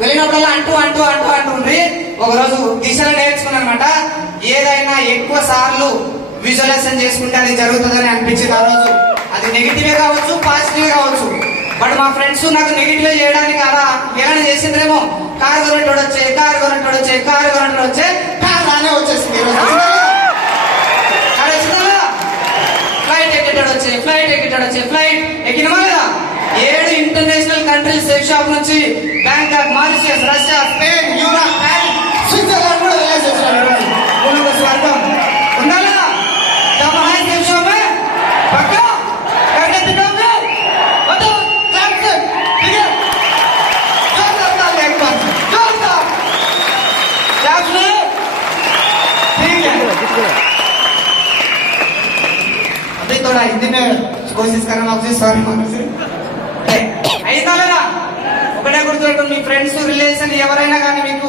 వెళ్ళినప్పుడల్లా అంటూ అంటూ అంటూ అంటుండ్రి. ఒకరోజు దిశలో నేర్చుకున్నాను అనమాట. ఏదైనా ఎక్కువ సార్లు విజువలైజేషన్ చేసుకుంటే అది జరుగుతుందని అనిపించింది ఆ రోజు. అది నెగిటివే కావచ్చు, పాజిటివే కావచ్చు. బట్ మా ఫ్రెండ్స్ నాకు నెగిటివ్ చేయడానికి అలా ఎలా చేసిండ్రేమో. కారు కొనటోడు వచ్చే, కారు కొనటోడు వచ్చే, కారు కొనటోడు వచ్చే, కారు రానే వచ్చేసింది. ఫ్లైట్ ఎక్కేటాడు వచ్చే, ఫ్లైట్ ఎక్కేటాడు వచ్చే, ఫ్లైట్ ఎక్కినమా లేదా? 7 ఇంటర్నేషనల్ కంట్రీస్ సెక్ షాప్ నుంచి Bangkok, Mauritius, Russia, Spain, Europe, Paris, Switzerland కూడా వెళ్ళేసి స్వర్గం ఉండాలా? हमारे देशों में पक्का करके दिखाओगे तो क्लब से ठीक है जोरदार एक बार जोरदार क्या सुने ठीक है अभी थोड़ा हिंदी में कोशिश करना आपसे सॉरी मानो से అయినా ఒకటే గుర్తుపెట్టుకోండి, మీ ఫ్రెండ్స్ రిలేషన్ ఎవరైనా కానీ మీకు